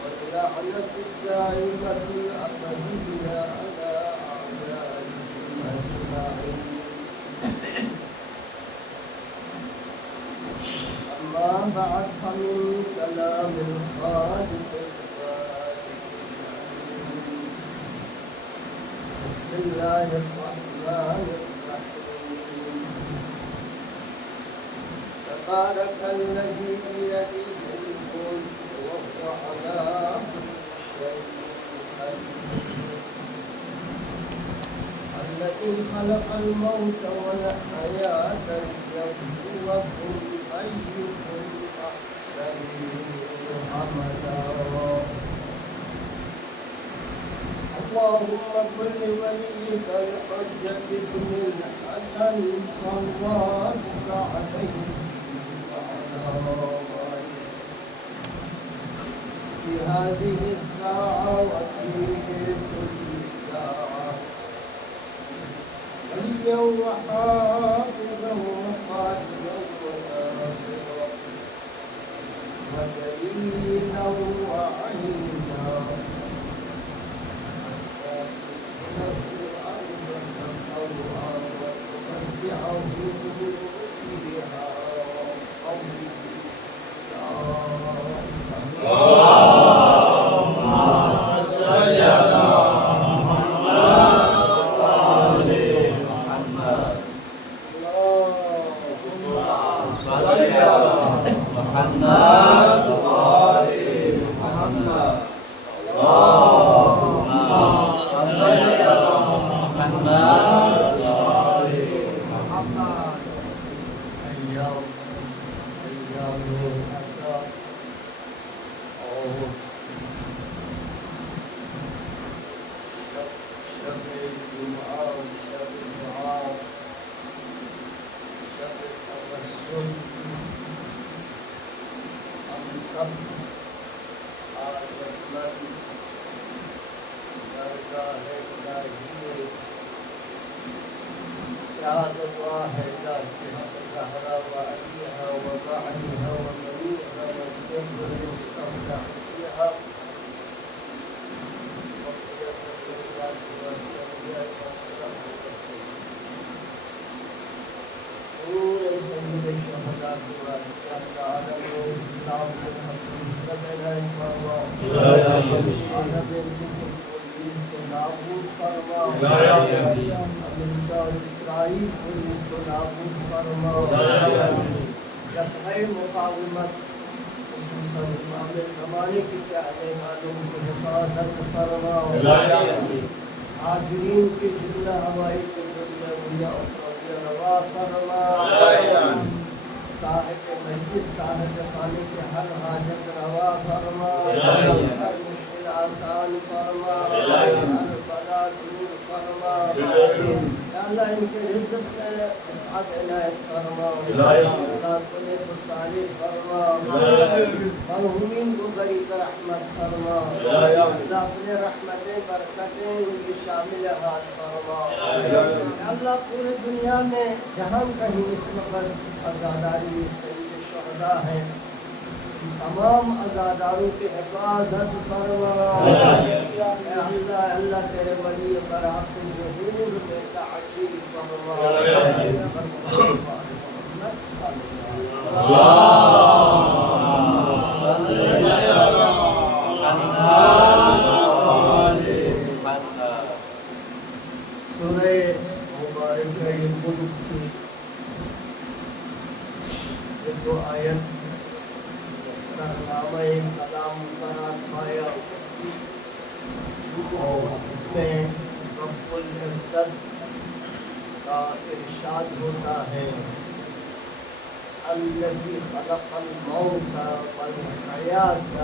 واللعنة الدائمة الأبدية على أعدائهم أجمعين. أما بعد فمن كلام الخالق بسم الله الرحمن الرحيم. تبارك الذي بيده الملك وهو على كل شيء قدير. الذي خلق الموت والحياة ليبلوكم أيكم أحسن عملا. اللهم كن لوليك الحجة بن الحسن صلواتك عليه وعلى آله في هذه الساعة وفي كل ساعة وليا وحافظا وقائدا وناصرا ودليلا وعينا حاضرین کی جملہ ہوائی کے دنیا اخرویہ روا فرما. صاحب مجلس صاحب خانے کے ہر حاجت روا فرما. ہر مشکل آسان فرما. ہر بلا دور فرما. یا اللہ ان کے رزق میں اسعاد عنایت فرما. اللہ کنے کو صالح فرما. مرحومین کو غریب رحمت فرما. اللہ اپنے رحمتیں برکتیں ان کی شامل حال فرما. اللہ پورے دنیا میں جہاں کہیں اس وقت عزاداری سید شہداء ہیں تمام عزاداروں کی حفاظت فرما. اللہ اللہ تیرے ولی پر اپنے ظہور میں تعجیل فرما. سورہ مبارکہ ملک کی دو آیت سرنامہ کلام قرار پایا اور اس میں رب العزت کا ارشاد ہوتا ہے الذی خلق الموت والحیات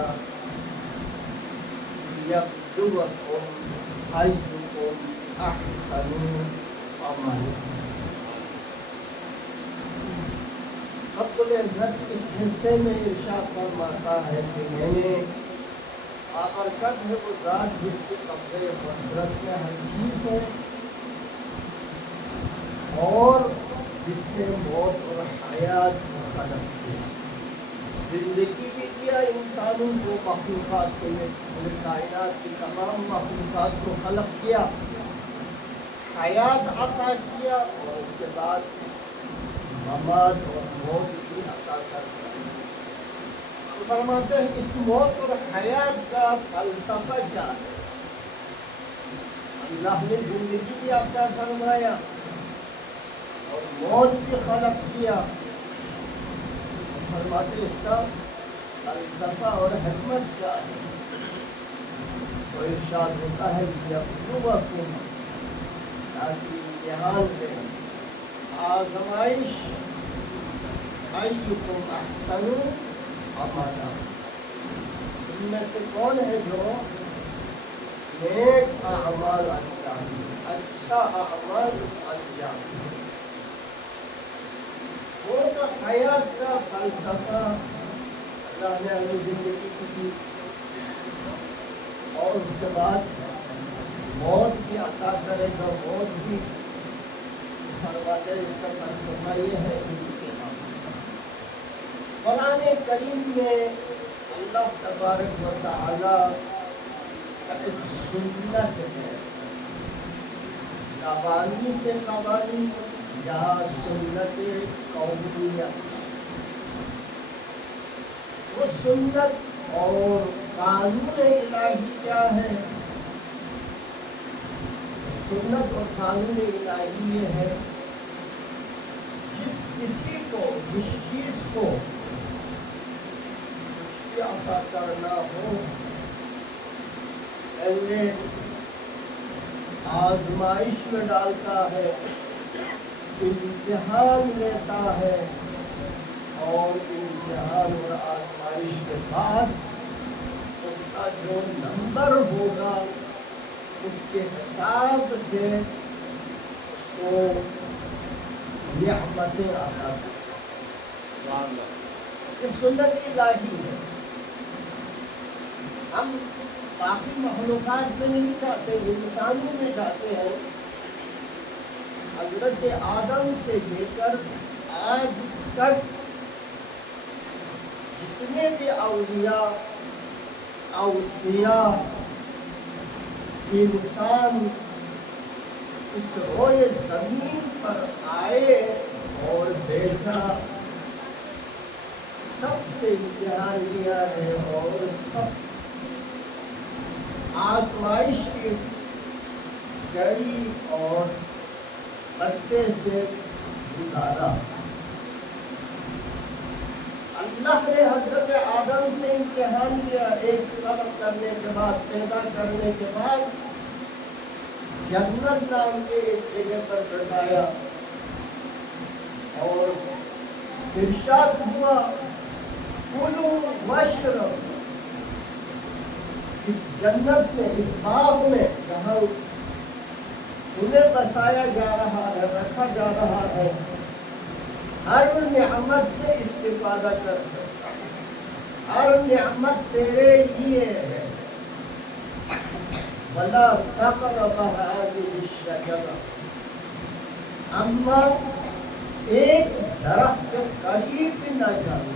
لیبلوکم ایکم احسن عملا. رب العزت اس حصے میں ارشاد فرماتا ہے کہ میں نے بابرکت ہے وہ ذات جس کے قبضے قدرت میں ہر چیز ہے اور جس نے موت اور حیات کو خلق کیا، زندگی بھی کیا انسانوں کو، مخلوقات کو، کائنات کی تمام مخلوقات کو خلق کیا، حیات عطا کیا اور اس کے بعد ممات اور موت بھی عطا کر دیا۔ فرماتے ہیں اس موت اور حیات کا فلسفہ کیا ہے؟ اللہ نے زندگی بھی عطا فرمایا اور موت بھی خلق کیا، فرماتے اس کا فلسفہ اور حکمت کیا ہے؟ تو ارشاد ہوتا ہے لیبلوکم، تاکہ امتحان دیں، آزمائش، ایکم احسن عملا، ان میں سے کون ہے جو نیک اعمال انجام دے، اچھا اعمال انجام دے۔ وہ تو حیات کا فلسفہ اللہ نے ہمیں زندگی کی دی اور اس کے بعد موت بھی عطا کرے گا، موت بھی فرماتے ہیں اس کا فلسفہ یہ ہے امتحان۔ قرآن کریم میں اللہ تبارک و تعالی کا ایک سنت ہے، قوانین سے قوانین یا سنت قومیت، وہ سنت اور قانون الہی کیا ہے؟ سنت اور قانون الہی یہ ہے جس کسی کو جس چیز کو کچھ بھی عطا کرنا ہو پہلے آزمائش میں ڈالتا ہے، امتحان لیتا ہے اور امتحان اور آزمائش کے بعد اس کا جو نمبر ہوگا اس کے حساب سے اس کو نعمتیں عطا کرتا ہے۔ یہ سنت الہی ہے، ہم باقی مخلوقات میں نہیں چاہتے، انسانوں میں چاہتے ہیں۔ حضرت آدم سے لے کر آج تک جتنے بھی اولیاء، اوصیاء، انسان اس روئے زمین پر آئے اور بھیجا، سب سے امتحان لیا ہے اور سب آزمائش کی گئی اور پردے سے گزارا۔ اللہ نے حضرت آدم سے امتحان لیا، ایک خلق کرنے کے بعد، پیدا کرنے کے بعد جنت نام کے ایک جگہ پر بٹھایا اور ارشاد ہوا کلوا واشربوا، اس جنت میں، اس باغ میں جہاں انہیں بسایا جا رہا ہے، رکھا جا رہا ہے، ہر نعمت سے استفادہ کر سکتا ہے، ہر نعمت تیرے لیے ہے۔ وَلَا تَقْرَبَ هَٰذِهِ الشَّجَرَةَ، اما ایک درخت کے قریب بھی نہ جانا۔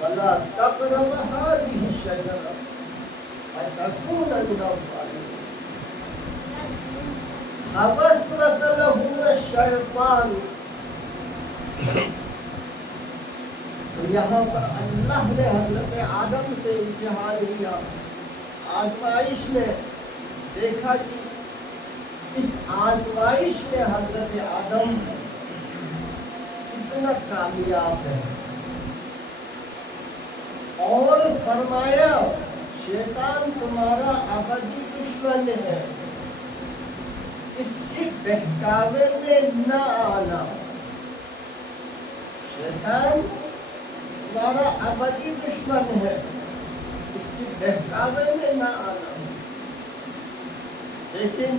وَلَا تَقْرَبَ هَٰذِهِ الشَّجَرَةَ فَتَكُونَ مِنَ الظَّالِمِينَ۔ فَوَسْوَسَ لَهُمَا الشَّيْطَانُ، تو یہاں پر اللہ نے حضرت آدم سے امتحان لیا، آزمائش میں دیکھا کہ اس آزمائش میں حضرت آدم کتنا کامیاب ہے، اور فرمایا شیطان تمہارا ابدی دشمن ہے، اس کی بہکاوے میں نہ آنا۔ شیطان تمہارا ابدی دشمن ہے، اس کی بہکاوے میں نہ آنا۔ لیکن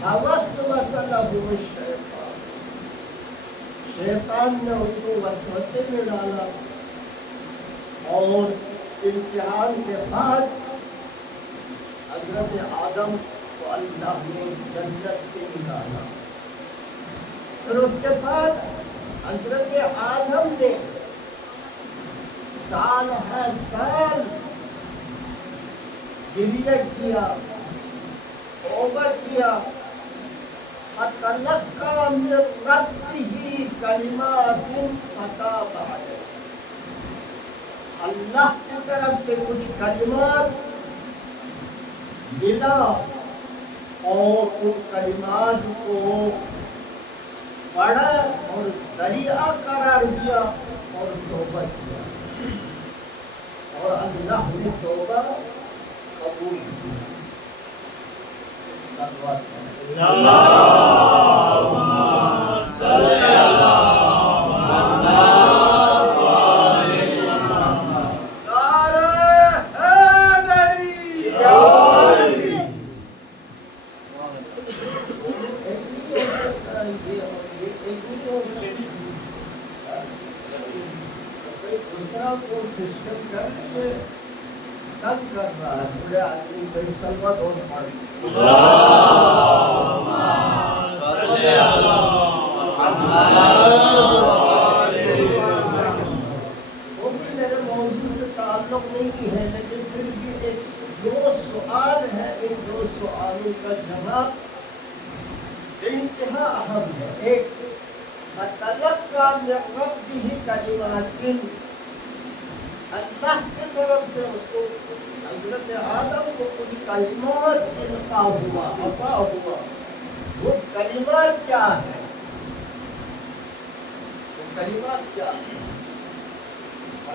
فوسوس لہما الشیطان، شیطان نے ان کو وسوسے میں ڈالا اور امتحان کے بعد حضرت آدم کو اللہ نے جنت سے نکالا. پھر اس کے بعد حضرت آدم نے سال ہے سال گریہ کیا، توبہ کیا. فَتَلَقَّى مِن رَّبِّهِ كَلِمَاتٍ فَتَابَ عَلَيْهِ. اللہ کی طرف سے کچھ کلمات ملا اور ان کلمات کو پڑھا اور ذریعہ قرار دیا اور توبہ کیا، اور اللہ نے توبہ قبول کی. دوسرا کو سسٹم کر کے تنگ کر رہا ہے. بڑے آدمی بڑی سلوت اور پڑھ وہ بھی میرے موضوع سے تعلق نہیں ہے، لیکن پھر بھی ایک دو سوال ہے. ان دو سوالوں کا جواب انتہا اہم ہے. ایک فَتَلَقَّى مِن رَّبِّهِ كَلِمَاتٍ، اللہ کی طرف سے اس کو حضرت آدم کو کچھ کلمات القا ہوا، عطا ہوا. وہ کلمات کیا ہے؟ وہ کلمات کیا ہے؟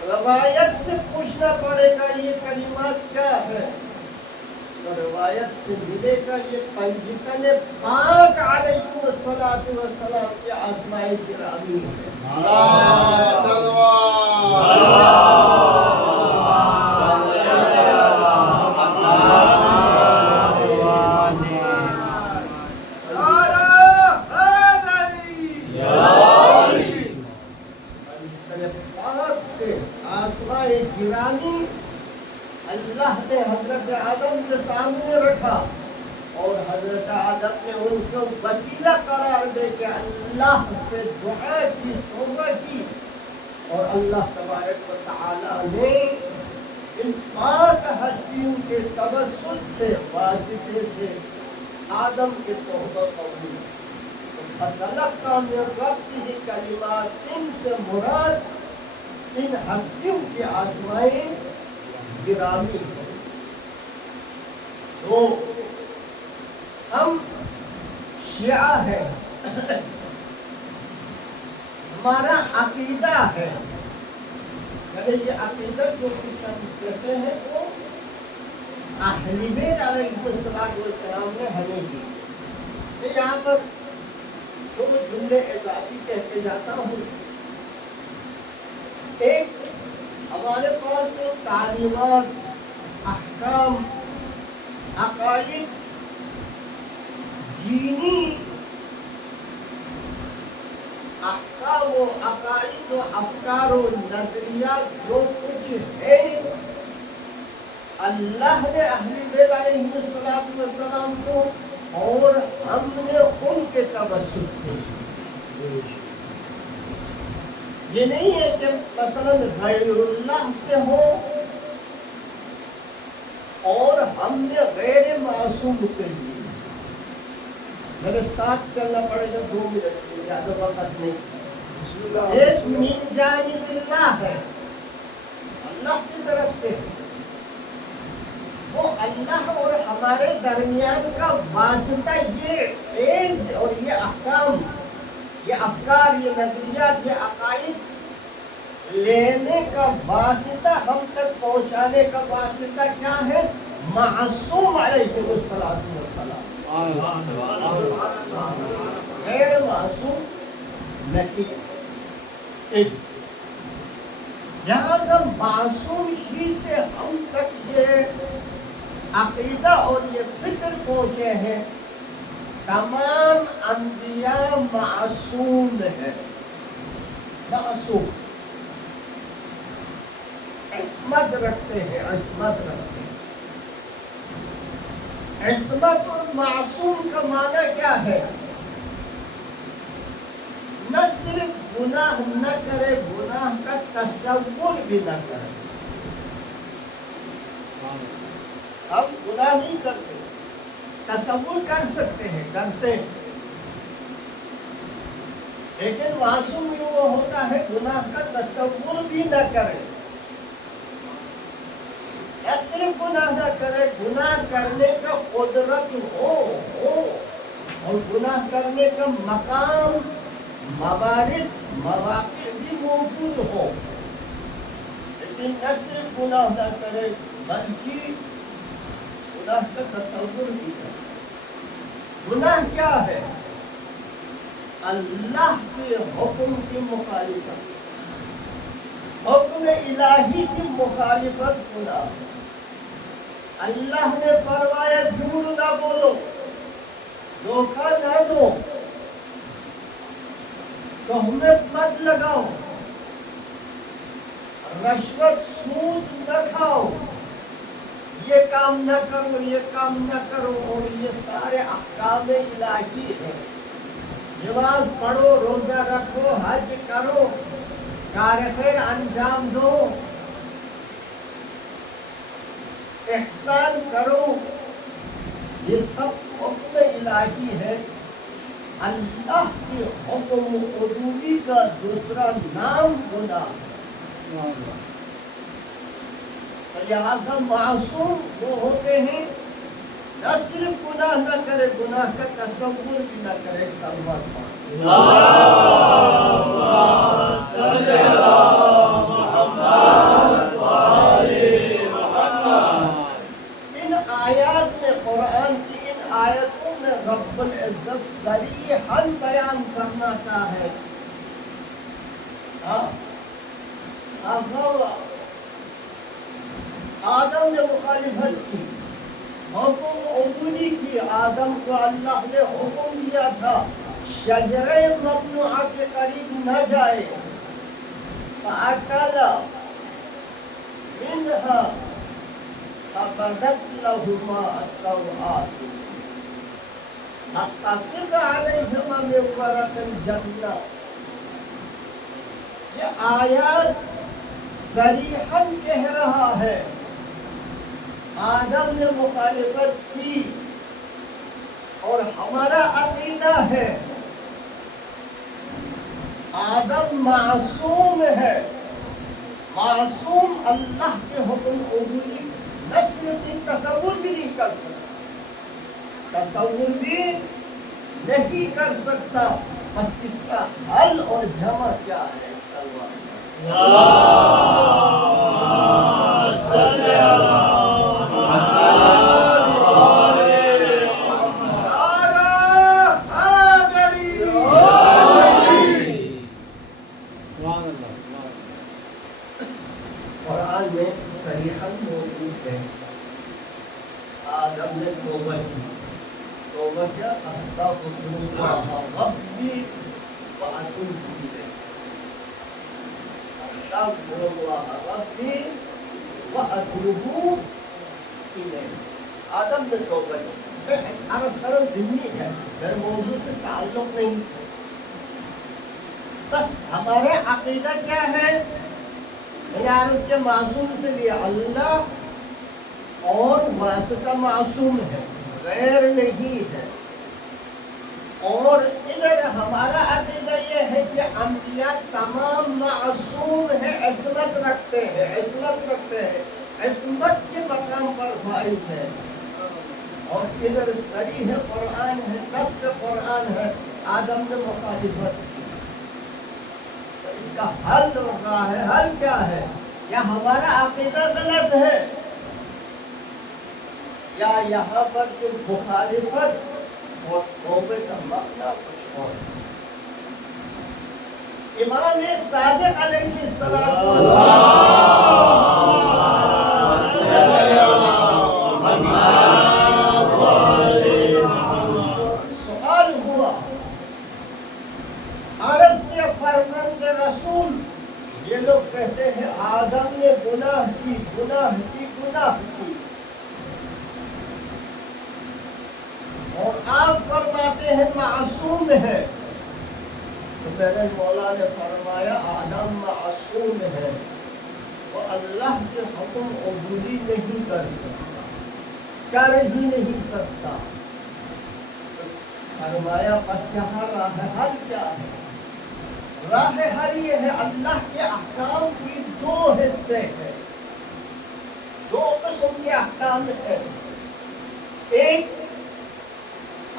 روایت سے پوچھنا پڑے گا یہ کلمات کیا ہے. تو روایت سے ملے گا یہ پنجتن پاک علیہ السلام کے آسمائی گرامی ہے. آسمائی گرامی اللہ نے حضرت آدم کے سامنے رکھا، اور حضرت آدم نے ان کو وسیلہ قرار دے کے اللہ سے دعا کی، توبہ کی، اور اللہ تبارک و تعالی نے ان پاک ہستیوں کے توسل سے، واسطے سے آدم کے توبہ قبول. فَتَلَقَّى مِن رَّبِّهِ كَلِمَاتٍ سے مراد ان ہستیوں کے آسمائے گرامی ہے. تو ہم شیعہ ہیں، ہمارا عقیدہ ہے، یعنی یہ عقیدہ جو کچھ ہم کہتے ہیں وہ اہل بیت علیہ السلام نے ہمیں دی. میں یہاں پر دو جملے اضافی کہہ کے جاتا ہوں. ایک، ہمارے پاس جو تعلیمات، احکام، عقائد، دینی احکام و عقائد و افکار و نظریات جو کچھ ہے، اللہ نے اہل بیت علیہ السلام کو اور ہم نے ان کے توسل سے. یہ نہیں ہے کہ مثلا غیر اللہ سے ہو اور ہم نے غیر معصوم سے لی. میرے ساتھ چلنا پڑے گا 2 منٹ، زیادہ وقت نہیں. ایک من جانب اللہ ہے، اللہ کی طرف سے. وہ اللہ اور ہمارے درمیان کا واسطہ یہ فیض اور یہ احکام، یہ افکار، یہ نظریات، یہ عقائد لینے کا واسطہ، ہم تک پہنچانے کا واسطہ کیا ہے؟ معصوم علیہ السلام. غیر معصوم نہیں. لہذا معصوم ہی سے ہم تک یہ عقیدہ اور یہ فکر پہنچے ہیں. تمام انبیاء معصوم ہیں، معصوم. عصمت رکھتے ہیں، عصمت رکھتے ہیں۔ عصمت اور معصوم کا معنی کیا ہے؟ نہ صرف گناہ نہ کرے، گناہ کا تصور بھی نہ کرے۔ ہم گناہ نہیں کرتے، تصور کر سکتے ہیں، کرتے ہیں، لیکن معصوم وہ ہوتا ہے گناہ کا تصور بھی نہ کرے۔ نہ صرف گناہ نہ کرے، گناہ کرنے کا قدرت ہو اور گناہ کرنے کا مقام، موارد، مواقع بھی موجود ہو، لیکن نہ صرف گناہ نہ کرے بلکہ گناہ کا تصور بھی کرے۔ گناہ کیا ہے؟ اللہ کے حکم کی مخالفت، حکم الہی کی مخالفت گناہ ہے۔ اللہ نے فرمایا جھوٹ نہ بولو، دھوکہ نہ دو، تہمت مت لگاؤ، رشوت سود نہ کھاؤ، یہ کام نہ کرو، یہ کام نہ کرو، اور یہ سارے احکام الہی ہیں۔ نماز پڑھو، روزہ رکھو، حج کرو، کار خیر انجام دو، احسان کرو، یہ سب حکم الہی ہے۔ اللہ کے حکم عدولی کا دوسرا نام گناہ ہے۔ لہذا معصوم وہ ہوتے ہیں نہ صرف گناہ نہ کرے، گناہ کا تصور بھی نہ کرے۔ سلوات پڑھو۔ اللہم صلی علی محمد وآلِ محمد۔ ان آیات میں، قرآن کی ان آیتوں میں رب العزت صریحاً بیان کرنا چاہے، آدم نے مخالفت کی، حکم عبودی کی۔ آدم کو اللہ نے حکم دیا تھا شجرہ ممنوعہ کے قریب نہ جائے، فَأَكَلَ مِنْهَا فَبَدَتْ لَهُمَا السَّوْآتُ فَطَفِقَ عَلَيْهِمَا مِنْ وَرَقِ الْجَنَّةِ۔ یہ آیات صریحاً کہہ رہا ہے آدم نے مخالفت کی، اور ہمارا عقیدہ ہے آدم معصوم ہے، معصوم اللہ کے حکم عبودی نہ صرف تصور بھی نہیں کر سکتا، تصور بھی نہیں کر سکتا، بس اس کا حل اور جمع کیا ہے؟ قرآن میں صریحاً موجود ہے آدم نے توبہ کی، توبہ کیا؟ استغفر ربی واتوب الیہ، استغفر ربی واتوب الیہ۔ آدم نے توبہ کی، عرض کرو ضمنی ہے، میرے موضوع سے تعلق نہیں، بس ہمارے عقیدہ کیا ہے؟ یار اس کے معصوم سے لیا اللہ اور واسطہ معصوم ہے، غیر نہیں ہے۔ اور ادھر ہمارا عقیدہ یہ ہے کہ انبیاء تمام معصوم ہیں، عصمت رکھتے ہیں، عصمت رکھتے ہیں، عصمت کے مقام پر فائز ہے۔ اور ادھر صریح قرآن ہے، نص قرآن ہے، آدم نے مخالفت کی، اس کا حل رہا ہے۔ حل کیا ہے؟ یا ہمارا عقیدہ غلط ہے، یا یہاں پر جو مخالفت اور توبے کا معنی کچھ اور۔ امام صادق علیہ السلام سوال ہوا، عرض کے فرزند رسول، یہ لوگ کہتے ہیں آدم نے گناہ کہتے ہیں معصوم ہے، تو میرے مولا نے فرمایا آدم معصوم ہے، وہ اللہ کے حکم عبوری نہیں کر سکتا، کر ہی نہیں سکتا۔ فرمایا بس یہاں راہ حل کیا ہے؟ راہ حل یہ ہے، اللہ کے احکام کی دو حصے ہیں، دو قسم کے احکام ہیں، ایک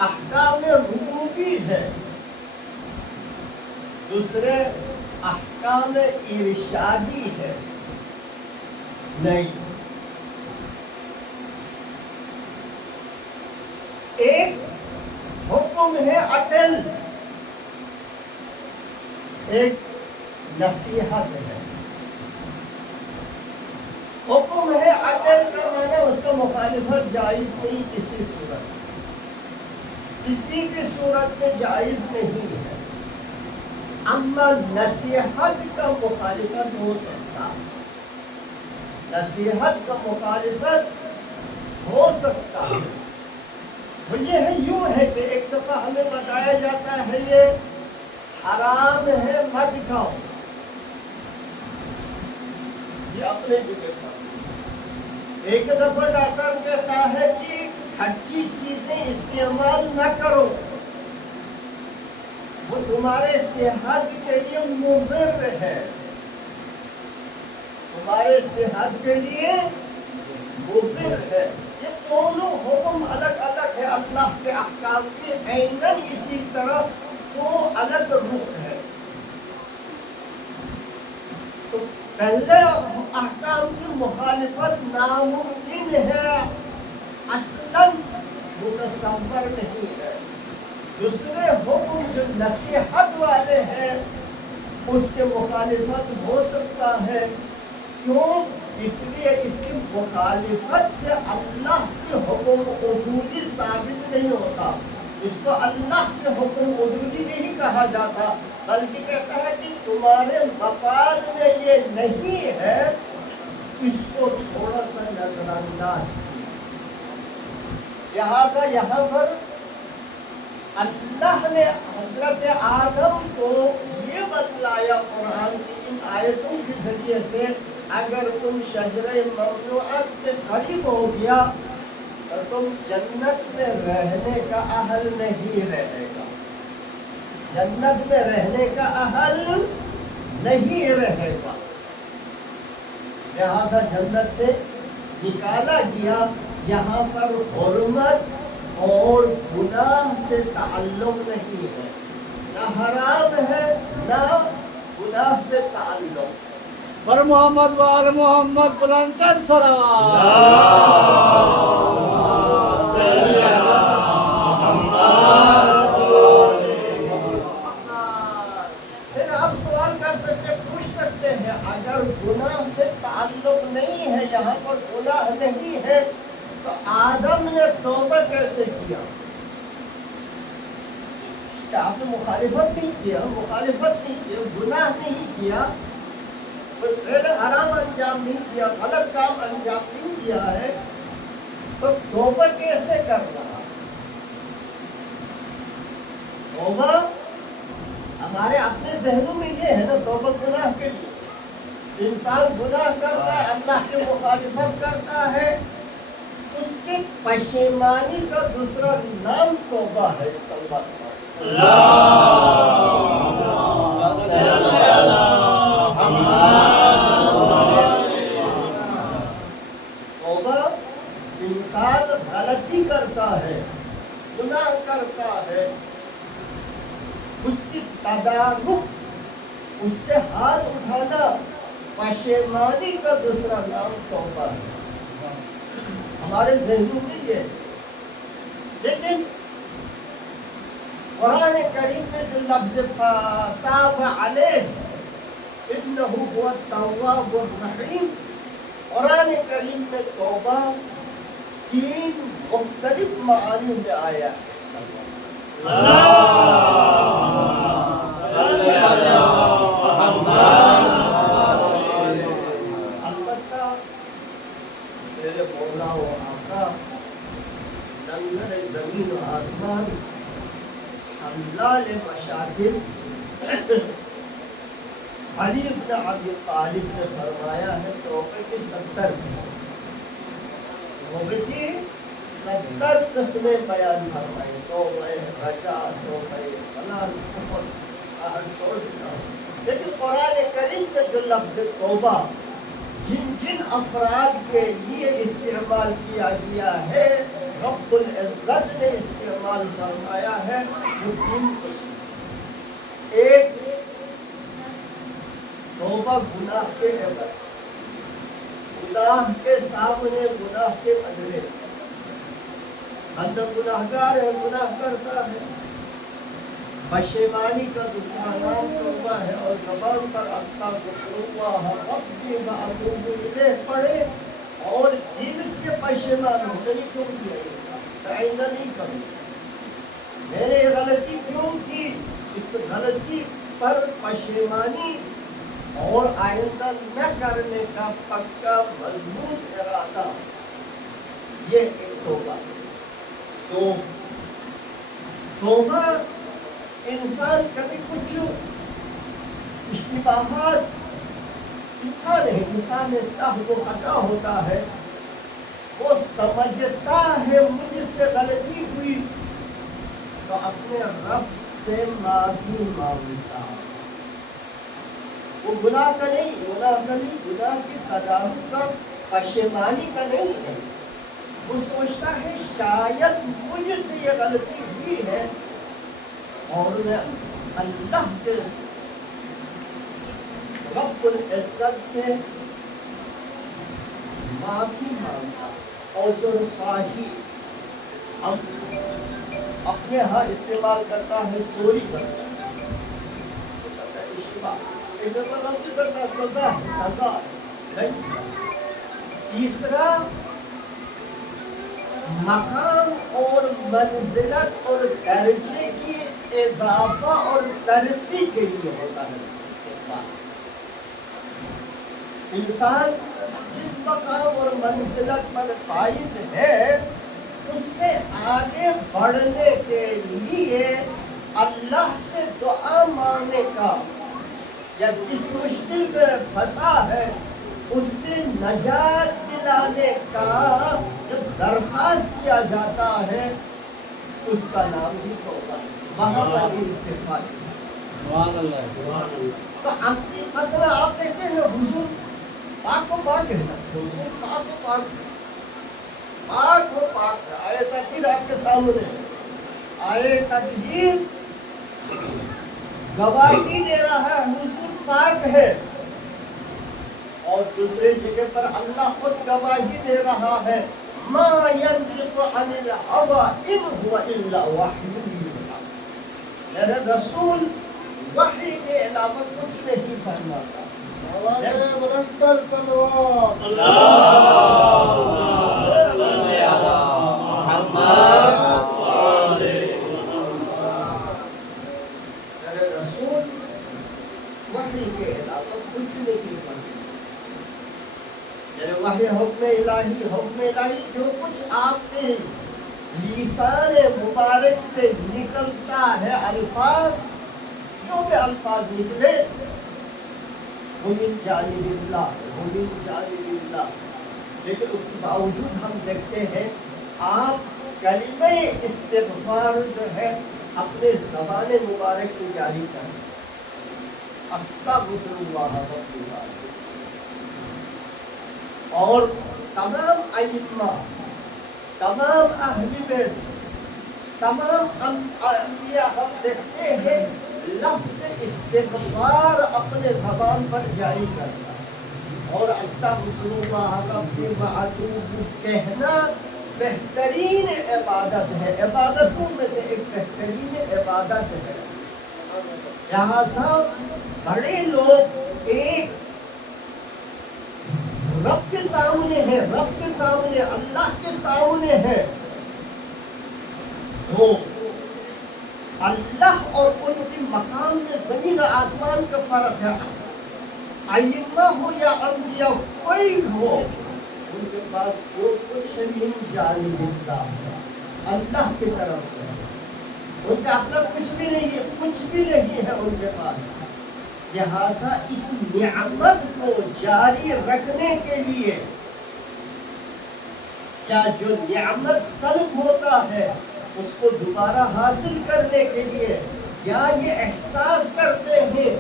احکام ربوبی ہے، دوسرے احکام ارشادی ہے۔ نہیں، ایک حکم ہے عدل، ایک نصیحت ہے۔ حکم ہے عدل کا معنی اس کا مخالفت جائز نہیں، کسی صورت کسی بھی صورت میں جائز نہیں ہے۔ اما نصیحت کا مخالفت ہو سکتا ہے، نصیحت کا مخالفت ہو سکتا ہے۔ وہ یہ ہے، یوں ہے کہ ایک دفعہ ہمیں بتایا جاتا ہے یہ حرام ہے مت کھاؤ، یہ اپنے جگہ پر۔ ایک دفعہ ڈاکٹر کہتا ہے کہ کھٹی چیزیں استعمال نہ کرو، وہ تمہارے صحت کے لیے مضر ہے، تمہارے صحت کے لیے مضر ہے۔ یہ دونوں حکم الگ الگ ہے اللہ کے احکام کے، عیناً اسی طرح دو الگ رخ ہے۔ تو پہلے احکام کی مخالفت ناممکن ہے، اصلاً متصور نہیں ہے۔ دوسرے حکم جو نصیحت والے ہیں اس کے مخالفت ہو سکتا ہے، کیوں؟ اس لیے اس کی مخالفت سے اللہ کے حکم عدولی ثابت نہیں ہوتا، اس کو اللہ کے حکم عدولی نہیں کہا جاتا، بلکہ کہتا ہے کہ تمہارے مفاد میں یہ نہیں ہے، اس کو تھوڑا سا نظر انداز کیا۔ لہٰذا یہاں پر اللہ نے حضرت آدم کو یہ بتلایا قرآن کی ان آیتوں کے ذریعے سے، اگر تم شجرہ ممنوعات کے قریب ہو گیا تو تم جنت میں رہنے کا اہل نہیں رہے گا، جنت میں رہنے کا اہل نہیں رہے گا، لہذا جنت سے نکالا گیا۔ یہاں پر حرمت اور گناہ سے تعلق نہیں ہے، نہ حرام ہے نہ گناہ سے تعلق۔ پر محمد و آل محمد بلند کر صلوات۔ پھر آپ سوال کر سکتے، پوچھ سکتے ہیں اگر گناہ سے تعلق نہیں ہے، یہاں پر گناہ نہیں ہے، تو آدم نے توبہ کیسے کیا؟ اس کا آپ نے مخالفت نہیں کیا، گناہ نہیں کیا، کوئی فعل حرام انجام نہیں کیا، غلط کام انجام نہیں کیا ہے، تو توبہ کیسے کر رہا؟ توبہ ہمارے اپنے ذہنوں میں یہ ہے نا، توبہ گناہ کے لیے انسان گناہ کرتا ہے، اللہ کی مخالفت کرتا ہے، اس کی پشیمانی کا دوسرا نام توبہ ہے۔ توبہ انسان غلطی کرتا ہے، گناہ کرتا ہے، اس کی تدارک، اس سے ہاتھ اٹھانا، پشیمانی کا دوسرا نام توبہ ہے۔ ہمارے ذہنوں میں یہ، لیکن قرآن کریم میں جو لفظ فتاب علیہ انہ هو التواب الرحیم، قرآن کریم میں توبہ 3 مختلف معانی میں آیا ہے۔ البتہ میرے مولا و آقا، ننگھر زمین و آسمان حملال مشاکل علی بن ابی طالب نے فرمایا ہے توبے کی 70 توبے کی 70 قسمیں بیان فرمائی. توبہ رجا، توبہ فلاں، چھوڑ دیتا ہوں. لیکن قرآن کریم کا جو لفظ توبہ جن جن افراد کے لیے استعمال کیا گیا ہے رب العزت نے استعمال فرمایا ہے وہ 3 قسم. ایک توبہ گناہ کے عوض، گناہ کے سامنے گناہ کے بدلے. بندہ گناہگار ہے، گناہ کرتا ہے، پشیمانی کا دوسرا نام توبہ ہے، اور زبان پر استغفر اللہ ربی واتوب الیہ پڑھے اور دل سے پشیمان ہو. نہیں کیوں کیا یہ آئندہ نہیں کروں، میں نے یہ غلطی کیوں کی، اس غلطی پر پشیمانی اور آئندہ نہ کرنے کا پکا مضبوط ارادہ، یہ ایک توبہ. تو توبہ انسان کبھی کچھ اشتباہات، انسان سہو و خطا ہوتا ہے، وہ سمجھتا ہے مجھ سے غلطی ہوئی تو اپنے رب سے معافی مانگتا. وہ گناہ کا نہیں، گناہ کی تدارک کا، پشیمانی کا نہیں ہے. وہ سوچتا ہے شاید مجھ سے یہ غلطی ہوئی ہے اور میں اللہ کے رب العزت سے معافی مانگتا. عذر خواہی ہم اپنے ہاں استعمال کرتا ہے، سوری کرتا ہے، غلطی کرتا ہے، سزا نہیں. تیسرا مقام اور منزلت اور درجے کی اضافہ اور ترقی کے لیے ہوتا ہے استغفار. انسان جس مقام اور منزلت پر فائز ہے اس سے آگے بڑھنے کے لیے اللہ سے دعا مانگنے کا، یا جس مشکل میں پھنسا ہے اس سے نجات دلانے کا جب درخواست کیا جاتا ہے اس کا نام ہی توبہ. وہاں پر بھی استغفار. تو مثلا آپ کہتے ہیں حضور پاک کو پاک ہے، حضور پاک کو پاک، پاک کو پاک ہے. آئے تطہیر آپ کے سامنے، آئے تطہیر گواہی دے رہا ہے حضور پاک ہے، اور دوسرے جگہ پر اللہ خود گواہی دے رہا ہے ما ينطق عن الهوى ان هو الا وحی یوحی. میرے رسول وحی کے علاوہ کچھ نہیں فرماتا. آواز بلندر صلوات اللہم صلی علی محمد میرے رسول وحی کے علاوہ کچھ نہیں فرماتا. وحی حکم الہی جو کچھ آپ کے لسان مبارک سے نکلتا ہے، الفاظ جو بھی الفاظ نکلے وہ من جانب اللہ، لیکن اس کے باوجود ہم دیکھتے ہیں آپ کلمہ استغفار جو ہے اپنے زبان مبارک سے جاری کریں. استغفر اللہ رب العالمین. اور تمام ائمہ، تمام اہل بیت، تمام انبیاء ہم دیکھتے ہیں لفظ استغفار اپنے زبان پر جاری کرتا ہے. اور استغفر اللہ ربی واتوب کہنا بہترین عبادت ہے، عبادتوں میں سے ایک بہترین عبادت ہے. لہذا بڑے لوگ ایک رب کے سامنے ہے، رب کے سامنے، اللہ کے سامنے ہے، تو اللہ اور ان کے مقام میں زمین و آسمان کا فرق ہے. ائمہ ہو یا انبیاء کوئی ہو، ان کے پاس وہ کچھ نہیں جانب اللہ کی طرف سے. ان کا اپنا کچھ بھی نہیں ہے، کچھ بھی نہیں ہے ان کے پاس. لہذا اس نعمت کو جاری رکھنے کے لیے یا جو نعمت سلب ہوتا ہے اس کو دوبارہ حاصل کرنے کے لیے، یا یہ احساس کرتے ہیں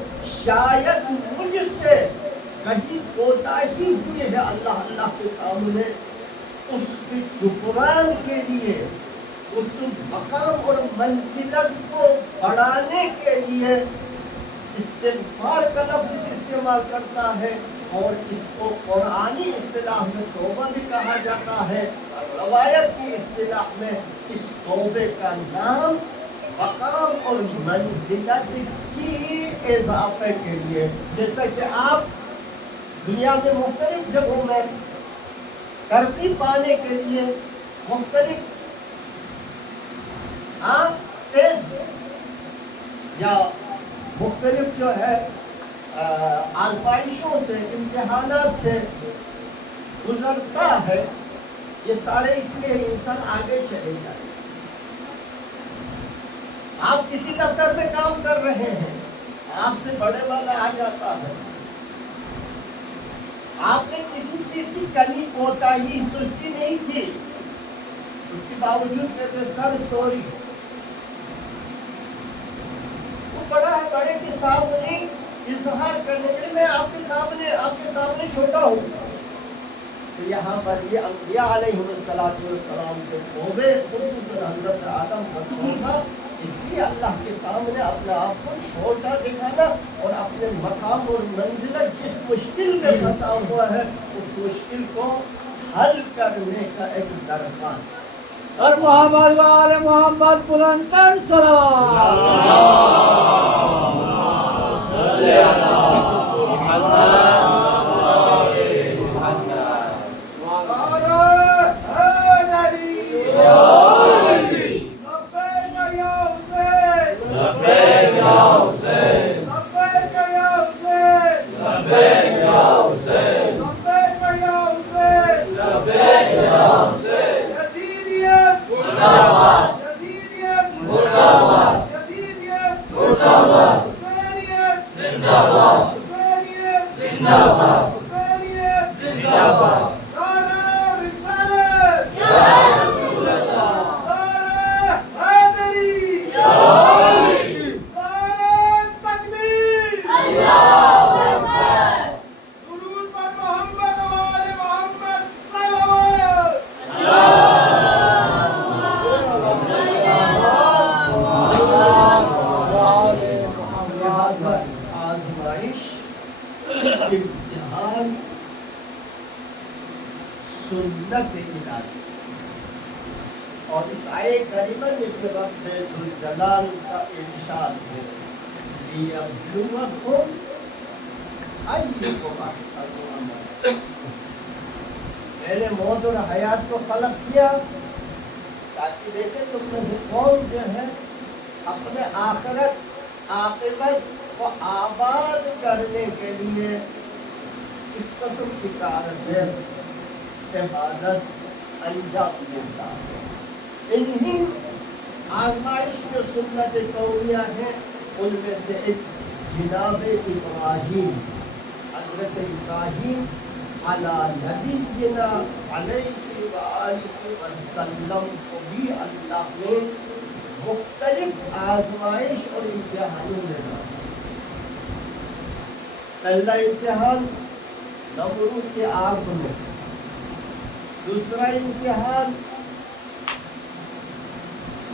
شاید مجھ سے کہیں کوتاہی ہوئی ہے اللہ کے سامنے، اس کے جبران کے لیے، اس مقام اور منزلت کو بڑھانے کے لیے استغفار کا لفظ استعمال کرتا ہے، اور اس کو قرآنی اصطلاح میں توبہ بھی کہا جاتا ہے، اور روایت کی اصطلاح میں اس توبے کا نام مقام اور منزلت کی اضافے کے لیے. جیسا کہ آپ دنیا میں مختلف جگہوں میں ترقی پانے کے لیے مختلف یا مختلف جو ہے آزمائشوں سے، امتحانات سے گزرتا ہے، یہ سارے اس لیے انسان آگے چلے جائے. آپ کسی دفتر میں کام کر رہے ہیں، آپ سے بڑے والا آ جاتا ہے، آپ نے کسی چیز کی کمی کوتاہی سستی نہیں کی، اس کے باوجود کہتے سر سوری. وہ بڑا ہے، بڑے کے سامنے اظہار کرنے کے لیے میں آپ کے سامنے چھوٹا ہوں. تو یہاں پر یہ انبیاء علیہ السلام کے توبے، خصوصاً حضرت آدم کا توبہ، اس لیے اللہ کے سامنے اپنے آپ کو چھوٹا دکھانا اور اپنے مقام اور منزلت جس مشکل میں پھنسا ہوا ہے اس مشکل کو حل کرنے کا ایک درخواست. اور محمد و آل محمد بلندتر صلوات. امتحان سنت الہی، اور اس آیے کریمہ میں کے وقت ذوالجلال کا ارشاد ہے لِيَبْلُوَكُمْ أَيُّكُمْ أَحْسَنُ عَمَلًا. میں نے موت اور حیات کو خلق کیا تاکہ دیکھیں تم میں سے کون جو ہے اپنے آخرت عاقبت کو آباد کرنے کے لیے اس قسم کی کارگر عبادت انجام دیتا ہے. انہی آزمائش جو سنت کونیہ ہیں ان میں سے ایک جناب ابراہیم، حضرت ابراہیم علی نبینا علیہ وآلہ وسلم کو بھی اللہ نے مختلف آزمائش اور امتحانوں میں ڈالا. پہلا امتحان نمرود کے آگ میں، دوسرا امتحان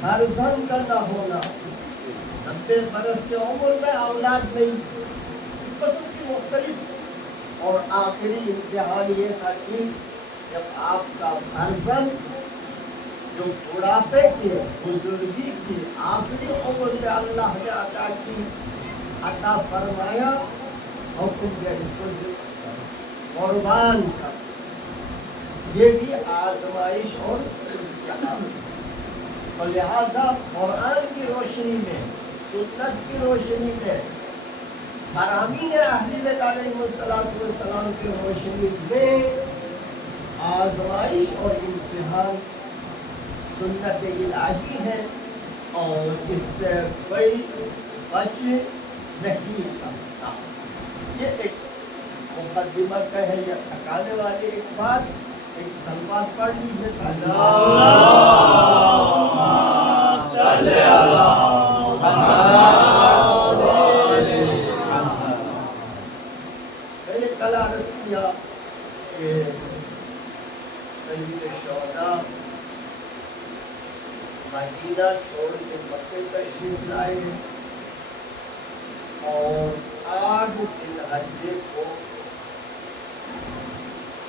فرزند کا نہ ہونا، 90 برس کے عمر میں اولاد نہیں، اس قسم کی مختلف، اور آخری امتحان یہ تھا کہ جب آپ کا فرزند جو بڑھاپے کی، بزرگی کی آخری عمر میں اللہ نے عطا فرمایا، حکم دیا اس کو قربان کر. یہ بھی آزمائش اور امتحان. اور لہذا قرآن کی روشنی میں، سنت کی روشنی میں، فرامین اہل بیت علیہ السلام کی روشنی میں آزمائش اور امتحان سنت الہی ہے. اور اس سے کوئی بچ نہیں سکتا. یہ ایک مقدمہ کا ہے، یا تھکانے والی ایک بات. ایک سلوات پڑھ لیجیے. میں نے کل عرض کیا کہ سید الشہداء مدینہ چھوڑ کے مکے تشریف لائے اور 8 ذی الحجہ کو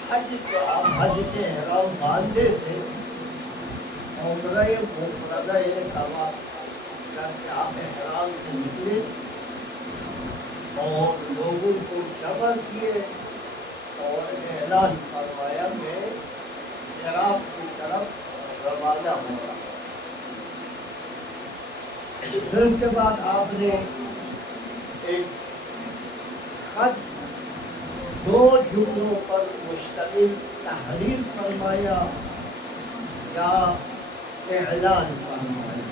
حج کے احرام باندھے تھے. عمرہ مفردہ طواف کر کے آپ احرام سے نکلے اور لوگوں کو جمع کیے اور اعلان فرمایا میں عراق کی طرف روانہ ہوں گا. پھر اس کے بعد آپ نے ایک خط 2 جملوں پر مشتمل تحریر فرمایا یا اعلان فرمایا.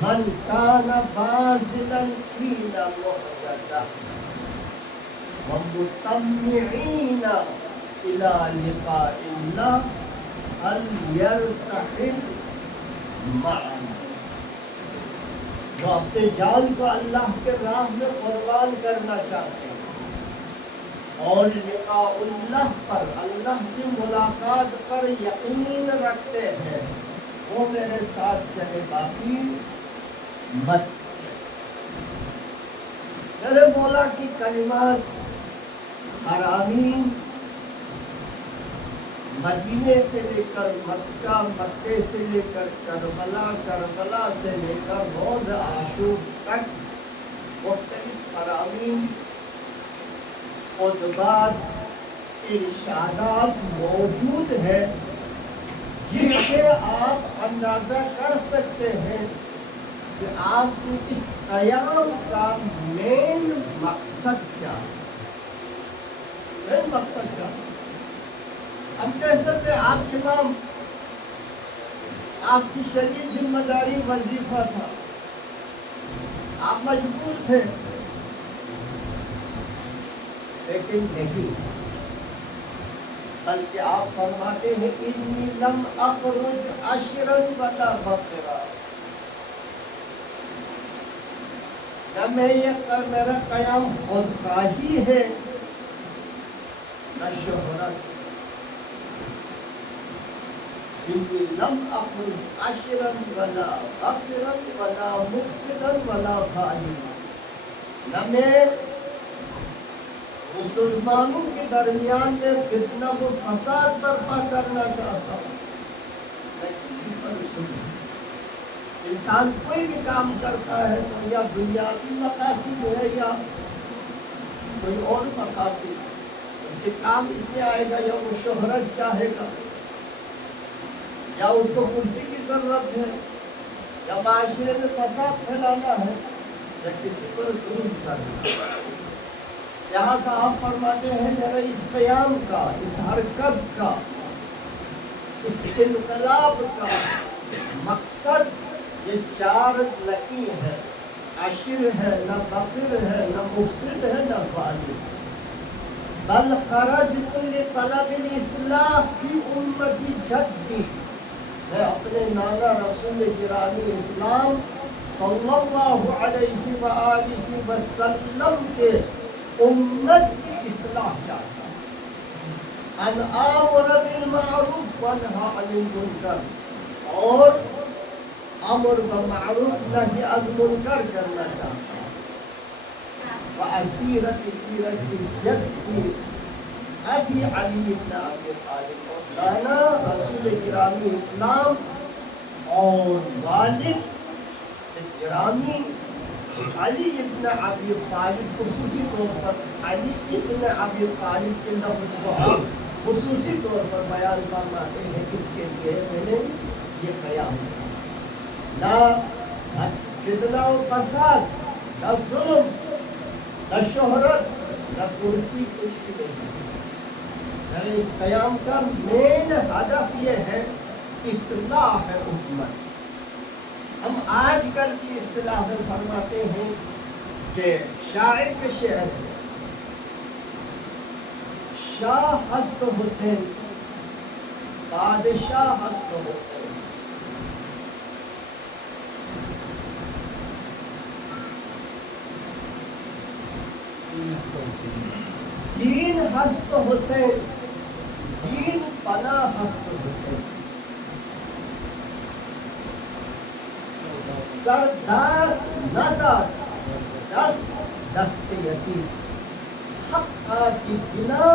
من کان باذلا فین محجتا ومطمعین الی لقاء اللہ فلیرتحل معنا. جو اپنے جان کو اللہ کے راہ میں قربان کرنا چاہتے ہیں اور لقاء اللہ پر، اللہ کی ملاقات پر یقین رکھتے ہیں، وہ میرے ساتھ چلے، باقی مت چلے. میرے مولا کی کلمات حرامین مدینے سے لے کر مکہ، مکے سے لے کر کربلا، کربلا سے لے کر روز عاشور تک مختلف فرامین، خطبات، ارشادات موجود ہے جس سے آپ اندازہ کر سکتے ہیں کہ آپ کے اس قیام کا مین مقصد کیا ہے. مین مقصد کیا ہے؟ ہم کہہ سکتے ہیں آپ امام، آپ کی شرعی ذمہ داری وظیفہ تھا، آپ مجبور تھے، لیکن نہیں، بلکہ آپ فرماتے ہیں انی لم اخرج عشرا ولا بقرا. نہ میں یہ میرا قیام خودخواہی ہے نہ شہرت. انی لم اخرج عشرا ولا بقرا ولا مفسدا ولا ظالما. نہ میں مسلمانوں کے درمیان میں فتنہ و فساد برپا کرنا چاہتا ہوں، میں کسی پر ظلم. انسان کوئی بھی کام کرتا ہے تو یا دنیاوی مقاصد ہے یا کوئی اور مقاصد. اس کے کام اس لیے آئے گا یا وہ شہرت چاہے گا، یا اس کو کرسی کی ضرورت ہے، یا معاشرے میں فساد پھیلانا ہے، یا کسی پر ظلم کرنا. لہٰذا آپ فرماتے ہیں میرا اس قیام کا، اس حرکت کا، اس انقلاب کا مقصد یہ 4 نہیں ہے. عشر ہے، نہ بقر ہے، نہ مفسد ہے، نہ ظالم. بل خرجت لطلب الاصلاح فی امتی جدی. میں اپنے نانا رسول گرامی اسلام صلی اللہ علیہ وآلہ وسلم کے امت کی اصلاح چاہتا ہوں. ان آمر بالمعروف وانہا عن المنکر، اور امر بالمعروف نہی عن المنکر کرنا چاہتا ہوں. واسیرت سیرت جدی ابی علی بن ابی طالب، نانا رسول گرامی اسلام اور والد گرامی علی ابن ابی طالب، خصوصی طور پر علی ابن ابی طالب کے لفظ کو خصوصی طور پر بیان فرماتے ہیں. اس کے لیے میں نے یہ قیام کیا. نہ فتنہ و فساد، نہ ظلم، نہ شہرت، نہ کرسی، کچھ بھی نہیں. میرے اس قیام کا مین ہدف یہ ہے اصلاح امت. ہم آج کل کی اصطلاح میں فرماتے ہیں کہ شاعر کے شعر ہے شاہ ہست حسین بادشاہ ہست حسین. دین ہست حسین دین پناہ ہست حسین. سردار نداد دست یزید حقا کی بنا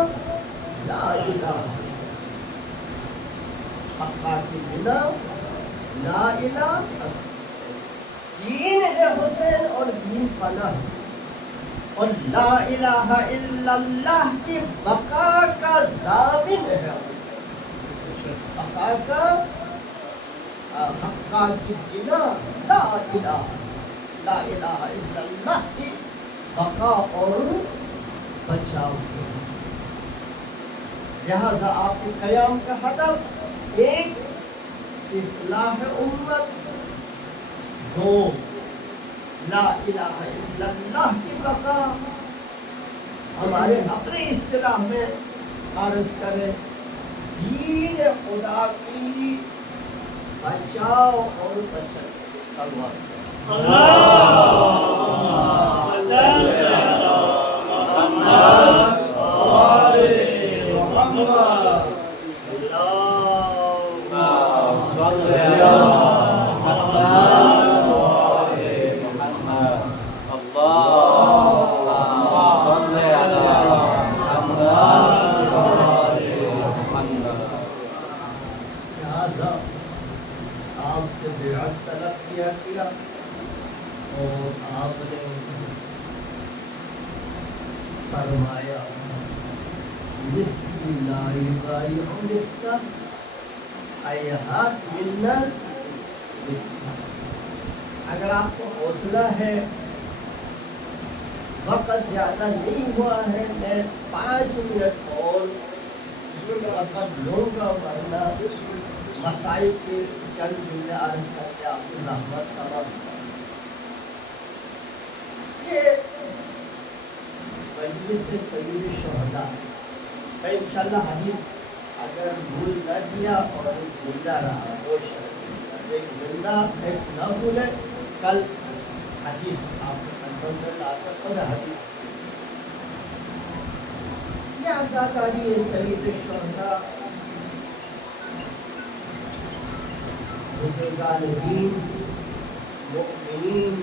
لا الہ حقا کی بنا لا الہ. دین ہے حسین اور دین پناہ اور لا الہ الا اللہ کی بقا کا ضامن ہے حسین. بقا کا حقا کی بنا لا الہ الا اللہ کی بقا اور بچاؤ. لہذا آپ کے قیام کا ہدف ایک اصلاح امت، دو لا الہ الا اللہ کی بقا. ہمارے اپنی اصطلاح میں عرض کریں دین خدا کی بچاؤ اور بچت. سلوات آپ سے بیعت طلب کیا اور آپ نے فرمایا نسبی لائی بائی نسبہ ایہات منت. اگر آپ کو حوصلہ ہے وقت زیادہ نہیں ہوا ہے میں 5 منٹ اور وقت لوں گا ورنہ مسائل کے چند جملے عرض کر کے آپ کی رحمت تمام. یہ مجلس سید الشہداء میں انشاءاللہ حدیث اگر بھول نہ کیا اور زندہ رہا وہ ایک زندہ ایک نہ بھولے. کل حدیث آپ کو کنفرم کر لاتا اور حدیث یہ عزاکاری سید الشہداء بزرگان دین مؤمنین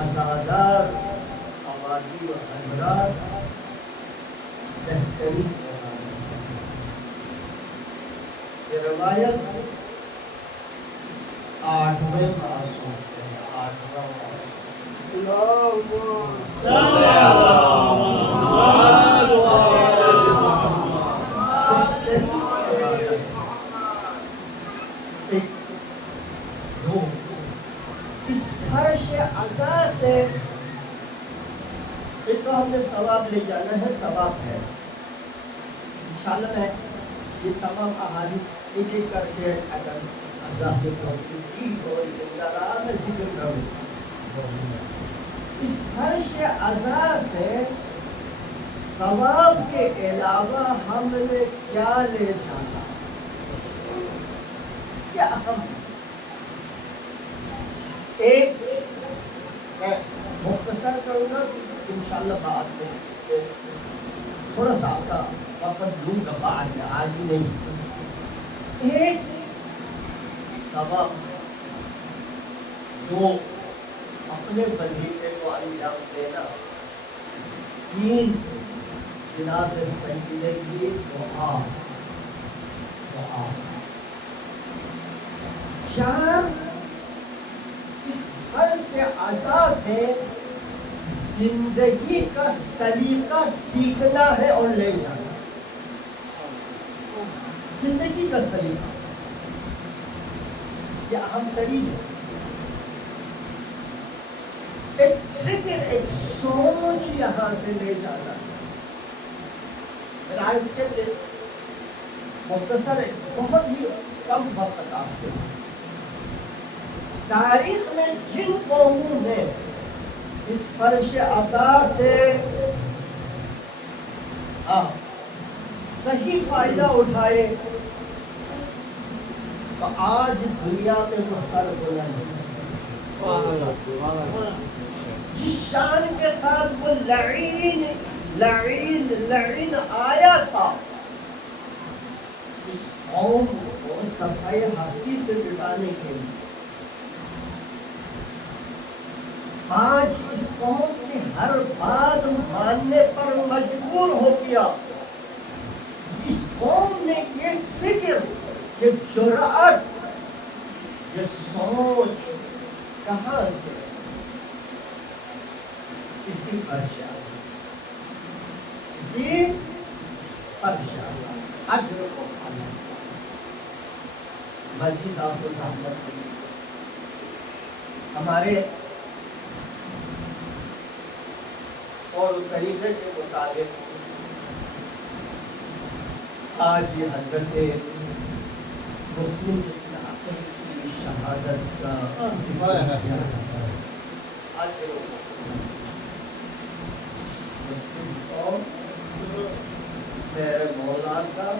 عزادار خواتین و حضرات بہترین. یہ روایت 8ویں معصوم سے ہے. 8واں اس فرش عزا سے پھر تو ہم نے ثواب لے جانا ہے. ثواب ہے انشاءاللہ. میں یہ تمام احادیث ایک ایک کر کے اگر اللہ کے توفیق کی اور زندہ رہا میں ذکر کروں. اس فرش عزا سے ثواب کے علاوہ ہم نے کیا لے جانا کیا اہم. ایک میں مختصر کروں گا انشاءاللہ بعد میں اس کے تھوڑا سا آپ کا وقت لوں گا بعد میں آج ہی نہیں. ایک سبب، دو اپنے وظیفے کو انجام دینا، تین جناب سید کی دعا، چار اس فرض عزا سے زندگی کا سلیقہ سیکھنا ہے اور لے جانا. زندگی کا سلیقہ یہ اہم ترین ہے. ایک فکر، ایک سوچ یہاں سے لے جانا. میرا اس کے لیے مختصر ہے، بہت ہی کم وقت آپ سے تاریخ میں جن قوموں نے اس فرش عطا سے صحیح فائدہ اٹھائے تو آج دنیا میں وہ سر بلند ہے. جس شان کے ساتھ وہ لعین آیا تھا اس قوم کو صفحۂ ہستی سے مٹانے کے لیے، آج اس قوم کی ہر بات ماننے پر مجبور ہو گیا. اس قوم نے یہ فکر، یہ جرأت، یہ سوچ کہاں سے؟ اسی فرش اجر کو مزید آپ کو زحمت کی ہمارے اور طریقے کے مطابق آج یہ حضرت مسلم کی شہادت کا مسلم قوم میرے مولا کا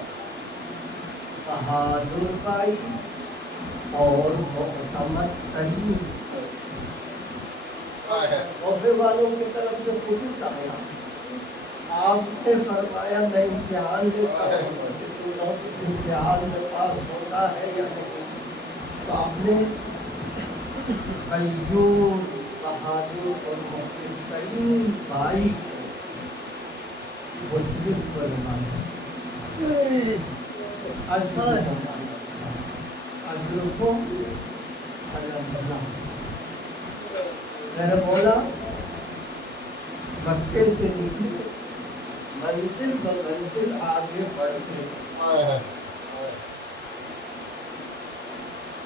بہادر بھائی اور معتمد ترین تحفے والوں کی طرف سے خود آیا. آپ نے فرمایا میں امتحان دیتا ہوں کہ تو لوگ اس امتحان میں پاس ہوتا ہے یا نہیں. تو آپ نے قیوم بہادر اور مخلص ترین بھائی مسلم پر مانا اجر کو اللہ. میرے مولا مکے سے نکلی منزل بمنزل آگے بڑھتے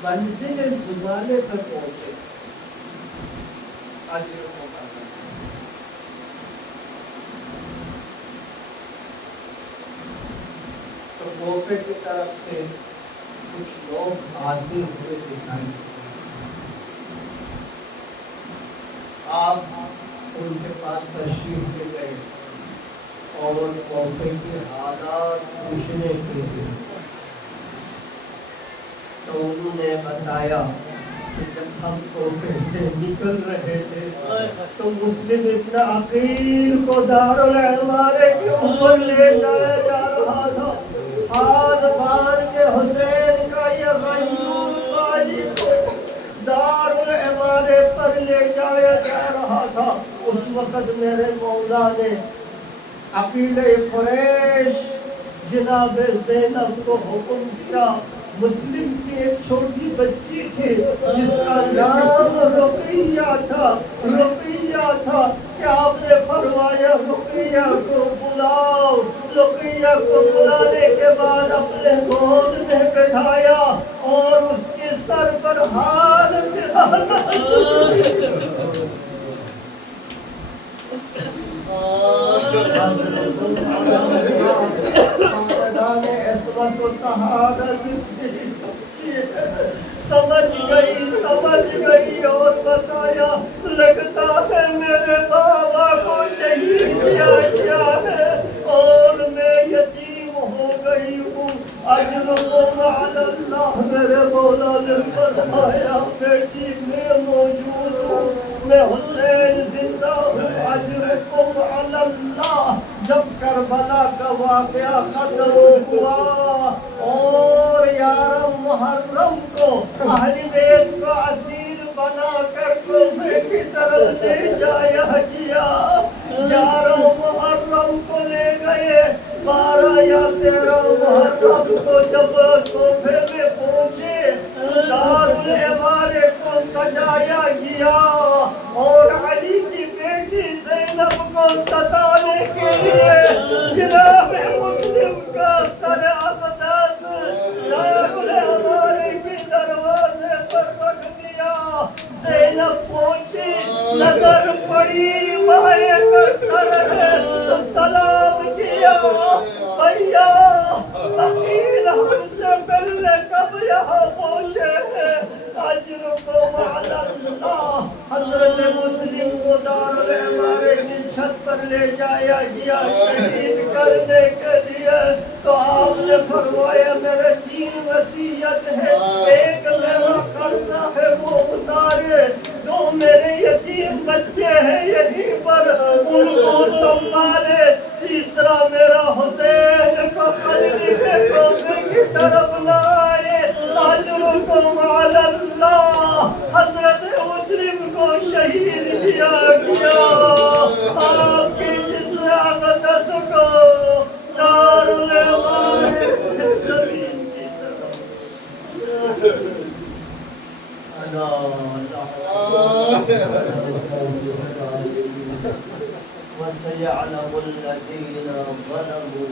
منزل زبانے پر پہنچے. اجر کو تو کوفے کی طرف سے کچھ لوگ آتے ہوئے دکھائی. آپ ان کے پاس تشریف لے گئے اور کوفے کے حالات پوچھنے کے لیے. تو انہوں نے بتایا کہ جب ہم کوفے سے نکل رہے تھے تو مسلم ابن عقیل کو دارالعمارے کے اوپر لے جایا جا رہا تھا. ہاتھ باندھ کے حسین کا یہ غیور بھائی کو دارالعمارے پر لے جایا جا رہا تھا. اس وقت میرے مولا نے عقیل قریش جناب زینب کو حکم دیا. مسلم کی ایک چھوٹی بچی تھی جس کا نام رقیہ تھا کہ آپ نے فرمایا رقیہ کو بلاؤ. رقیہ کو بلانے کے بعد اپنے گود میں بٹھایا اور اس کے سر پر ہاتھ پھیرایا. سمجھ گئی اور بتایا لگتا ہے میرے بابا کو شہید کیا گیا ہے اور میں یتیم ہو گئی ہوں. اجرکم علی اللہ. میرے مولا نے فرمایا بیٹی میں موجود ہوں، میں حسین زندہ ہوں. اجرکم علی اللہ. جب کربلا کا واقعہ ختم ہوا اور 11 محرم کو اہل بیت کو اسیر بنا کر کوفے کی طرف لے جایا گیا. 11 محرم کو لے گئے. 12 یا 13 محرم کو جب کوفے میں پہنچے دارالعمارے کو سجایا گیا اور علی کی بیٹی زینب کو ستانے کے لیے جناب مسلم کا سر اقدس دارالعمارے کے دروازے پر رکھ دیا. زینب پہنچی، نظر پڑی مائے کا سر ہے تو سلام کیا. بھیا عقیل ہم سے پہلے کب یہاں پہنچے ہیں اجرکم علی اللہ حضرت مسلم کو دارالعمارے کی چھت پر لے جایا گیا شہید کرنے کے لیے تو آپ نے فرمایا میرے 3 وصیت ہے ایک میرا قرضہ ہے وہ اتارے 2 میرے یتیم بچے ہیں یہیں پر ان کو سنبھالے تیسرا میرا حسین کو خلیل کے کوفے کی طرف لائے اجرکم علی اللہ حضرت مسلم کو شہید کیا گیا آپ کی جسم اقدس کو دارالعمارے سے زمین کی طرف وَسَيَعْلَمُ الَّذِينَ ظلموا